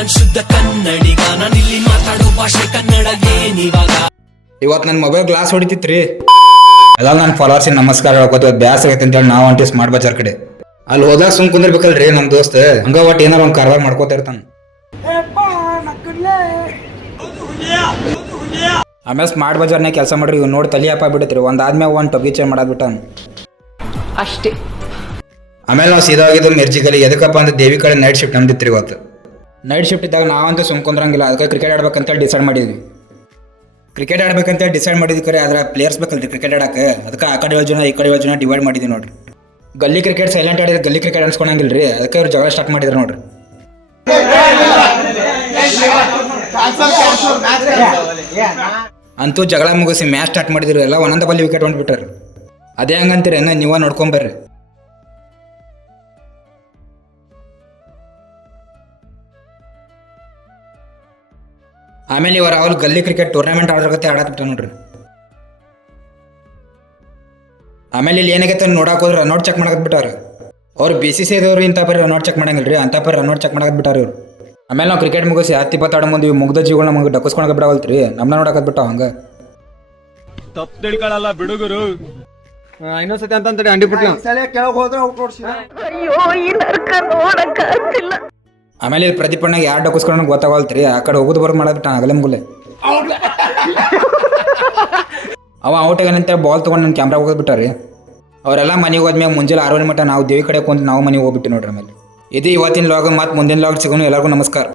ನಾನ್ ಶುದ್ಧ ಕನ್ನಡಿಗ, ನಾನು ಇಲ್ಲಿ ಮಾತಾಡೋ ಭಾಷೆ ಕನ್ನಡ ಏನಿವಾಗ. ಇವತ್ತು ನನ್ನ ಮೊಬೈಲ್ ಗ್ಲಾಸ್ ಹೊಡಿತಿತ್ರಿ. ಎಲ್ಲ ನನ್ನ ಫಾಲೋವರ್ಸಿಗೆ ನಮಸ್ಕಾರ ಹೇಳ್ಕೊತ ಬ್ಯಾಸ್ ಆಗೈತೆ ಅಂತೇಳಿ ನಾವು ಹೊಂಟಿ ಸ್ಮಾರ್ಟ್ ಬಜಾರ್ ಕಡೆ. ಅಲ್ಲಿ ಹೋದಾಗ ಸುಮ್ ಕುಂದಿರ್ಬೇಕಲ್ರಿ ನಮ್ಮ ದೋಸ್ತ, ಹಂಗ ಒಟ್ಟು ಏನಾರ ಒಂದು ಕಾರವಾರ ಮಾಡ್ಕೋತಾ ಇರ್ತಾನ. ಆಮೇಲೆ ಸ್ಮಾರ್ಟ್ ಬಜಾರ್ನಾಗ ಕೆಲಸ ಮಾಡ್ರಿ ಇವ್ ನೋಡಿ ತಲೆ ಹಪ್ಪ ಬಿಡತ್ರಿ, ಒಂದಾದ್ಮೇಲೆ ಒಂದು ಟೊಗಿ ಚೇಂಜ್ ಮಾಡಾದ್ಬಿಟ್ಟ ಅಷ್ಟೇ. ಆಮೇಲೆ ನಾವು ಸೀದಾ ಹೋಗಿದ್ದು ಮಿರ್ಜಿಗಲ್ಲಿ. ಎದಕ್ಕಪ್ಪ ಅಂದ್ರೆ ದೇವಿ ಕಡೆ ನೈಟ್ ಶಿಫ್ಟ್ ನಮ್ದಿತ್ರಿ ಇವತ್ತು. ನೈಟ್ ಶಿಫ್ಟ್ ಇದ್ದಾಗ ನಾವಂತೂ ಸುಮ್ಕೊಂಡ್ರಂಗಿಲ್ಲ, ಅದಕ್ಕೆ ಕ್ರಿಕೆಟ್ ಆಡ್ಬೇಕಂತೇಳಿ ಡಿಸೈಡ್ ಮಾಡಿದ್ವಿ. ಕ್ರಿಕೆಟ್ ಆಡ್ಬೇಕಂತೇಳಿ ಡಿಸೈಡ್ ಮಾಡಿದ್ವಿ ಕರೆ ಅದ್ರ ಪ್ಲೇಯರ್ಸ್ ಬೇಕಲ್ರಿ ಕ್ರಿಕೆಟ್ ಆಡಕ್ಕೆ, ಅದಕ್ಕೆ ಆ ಕಡೆ 7 ಜನ ಈ ಕಡೆ 7 ಜನ ಡಿವೈಡ್ ಮಾಡಿದ್ವಿ ನೋಡ್ರಿ. ಗಲ್ಲಿ ಕ್ರಿಕೆಟ್ ಸೈಲೆಂಟ್ ಆಡಿದ್ರೆ ಗಲ್ಲಿ ಕ್ರಿಕೆಟ್ ಅನ್ಸ್ಕೊಳಂಗಿಲ್ರಿ, ಅದಕ್ಕೆ ಅವ್ರು ಜಗಳ ಸ್ಟಾರ್ಟ್ ಮಾಡಿದ್ರು ನೋಡ್ರಿ. ಅಂತೂ ಜಗಳ ಮುಗಿಸಿ ಮ್ಯಾಚ್ ಸ್ಟಾರ್ಟ್ ಮಾಡಿದ್ರು, ಎಲ್ಲ ಒಂದೊಂದು ಬಲ್ಲಿ ವಿಕೆಟ್ ಹೊಂಟ್ಬಿಟ್ಟಾರೆ. ಅದೇ ಹಂಗಂತೀರಿ ನೀವ ನೋಡ್ಕೊಂಬರ್ರಿ. ಆಮೇಲೆ ಇವ್ರು ಅವ್ರು ಗಲ್ಲಿ ಕ್ರಿಕೆಟ್ ಟೂರ್ನಮೆಂಟ್ ಆಡೋದ್ರಗತ್ತೆ ಆಡತ್ಬಿಟ್ಟ ನೋಡ್ರಿ. ಆಮೇಲೆ ಇಲ್ಲಿ ಏನಾಗೈತೆ ನೋಡಕ್ಕೆ ಹೋದ್ರೆ ರನ್ಔಟ್ ಚೆಕ್ ಮಾಡಕ್ ಬಿಟ್ಟಾರೆ ಅವ್ರು. BCCI ಇಂಥ ಪರಿ ರನ್ಔಟ್ ಚೆಕ್ ಮಾಡಂಗಿಲ್ರಿ, ಅಂತ ಪರಿ ರನ್ಔಟ್ ಚೆಕ್ ಮಾಡಕ್ ಬಿಟ್ಟಾರ ಇವ್ರು. ಆಮೇಲೆ ನಾವು ಕ್ರಿಕೆಟ್ ಮುಗಿಸಿ 10-20 ಆಡ ಮುಂದೆ ಮುಗ್ದ ಜೀವನ ನಮಗೆ ಡಕ್ಕಸ್ಕೊಳಕ್ ಬಿಡವಲ್ತ್ರಿ, ನಮ್ಮನ್ನ ನೋಡಕತ್ ಬಿಟ್ಟಾವ ಹಂಗ. ತಪ್ಪು ತಿಳ್ಕೊಳ್ಳಲ್ಲ ಬಿಡುಗರು. ಇನ್ನೊಂದ್ಸತಿ ಅಂತಂದ್ರೆ ಅಂಡಿ ಬಿಟ್ಲ ಕೆಳಗೆ ಹೋದ್ರೆ ಔಟ್ ನೋಡ್ಸಿ. ಆಮೇಲೆ ಇಲ್ಲಿ ಪ್ರದೀಪಣ್ಣಗೆ ಯಾರು ಡಕ್ಕಸ್ಕೊಂಡು ಗೊತ್ತಾಗಲ್ತ್ರಿ, ಆ ಕಡೆ ಹೋಗುದು ಬರೋದು ಮಾಡಬಿಟ್ಟ ಆಗಲೇ ಮುಗುಲೆ. ಅವ ಔಟ್ ಆಗಂತ ಬಾಲ್ ತೊಗೊಂಡು ನನ್ನ ಕ್ಯಾಮ್ರಾ ಹೋಗ್ಬಿಟ್ಟಾರಿ. ಅವರೆಲ್ಲ ಮನೆಗೆ ಹೋದ್ಮೇಲೆ ಮುಂಜಾನೆ 6 ಮಟ್ಟ ನಾವು ದೇವಿ ಕಡೆ ಕುಂತು ನಾವು ಮನೆಗೆ ಹೋಗ್ಬಿಟ್ಟು ನೋಡ್ರಿ. ಆಮೇಲೆ ಇದು ಇವತ್ತಿನ ಲಾಗ್, ಮತ್ತು ಮುಂದಿನ ಲಾಗ್ ಸಿಗೋನು. ಎಲ್ಲರಿಗೂ ನಮಸ್ಕಾರ.